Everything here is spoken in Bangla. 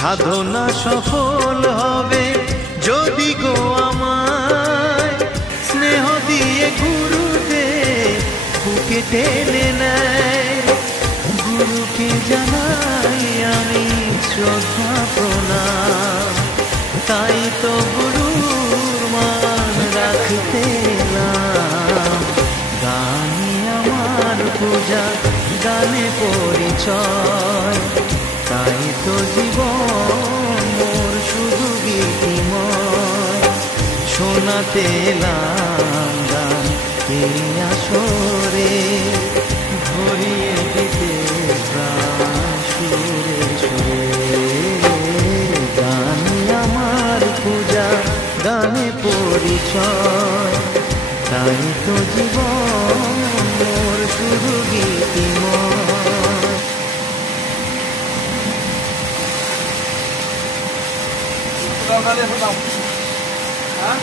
সাধনা সফল হবে যদি গো আমায় স্নেহ দিয়ে গুরুদেব বুকে টেনে নেয়। গুরুকে জানাই আমি শ্রদ্ধা প্রণাম, তাই তো গুরুর মান রাখতে এলাম। গানে আমার পূজা, গানে পরিচয়, তাই তো জীবন মোর শুধু গীতিময়। শোনাতে এলাম গান এই আসরে, ভরিয়ে দিতে প্রাণ সুরে সুরে। গানে আমার পূজা, গানে পরিচয়, তাই তো জীবন মোর শুধু গীতিময়। হ্যাঁ